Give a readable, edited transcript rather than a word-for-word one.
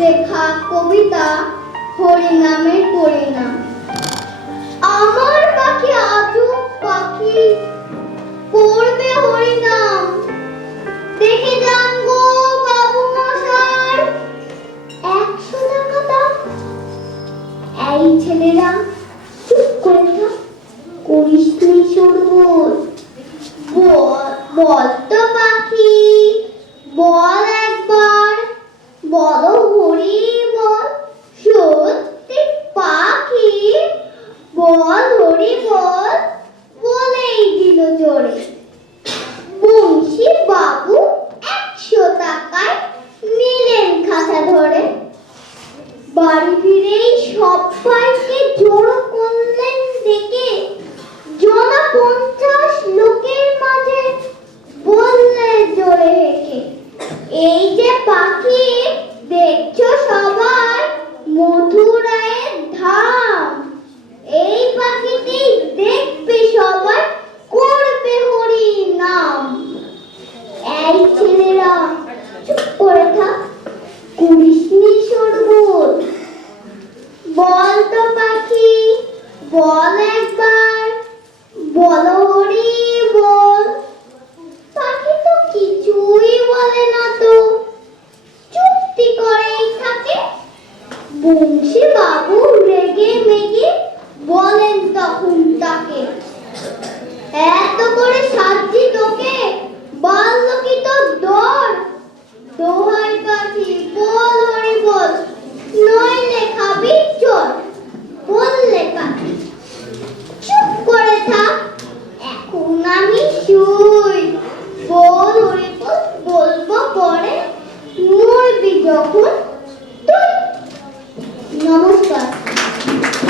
লেখা কবিতা হরিনামের পরিণাম। আমার পাখি আজব পাখি করবে হরিনাম, দেখে যান গো বাবু মশাই 100 টাকা দাম। এই ছেলেরা চুপ করে থাক, করিস নি শরবত। বল তো পাখি, বল একবার, বলো হরি বল। সত্যি পাখি, বল হরি বল, বলেই দিল জোরে। বংশী বাবু 100 টাকায় নিলেন খাঁচা ধরে। বাড়ি ফিরেই সবাইকে জড়ো করলেন ডেকে, জনা 50 লোকের মাঝে বললেন জোরে হেঁকে, এই যে পাখি দেখছো সবাই মধুরায়ের ধাম, এই পাখিটি দেখবে সবাই করবে হরি নাম। এই ছেলেরা চুপ করে থাক, করিস নি শরবত। বল তো পাখি, বল একবার, বলো হরি বল। পাখি তো কিছুই বলে না তো, চুপটি করেই থাকে। বংশী বাবু রেগে মেগে বলেন তখন তাকে, এত করে সাজি তোকে, বাল্য কি তোর ডর? দোহাই পাখি বল হরি বল, নইলে খাবি চোর। বললে পাখি চুপ করে থাক, এখন আমি শুই। বল হরি বল বলবো পরে, মরবি যখন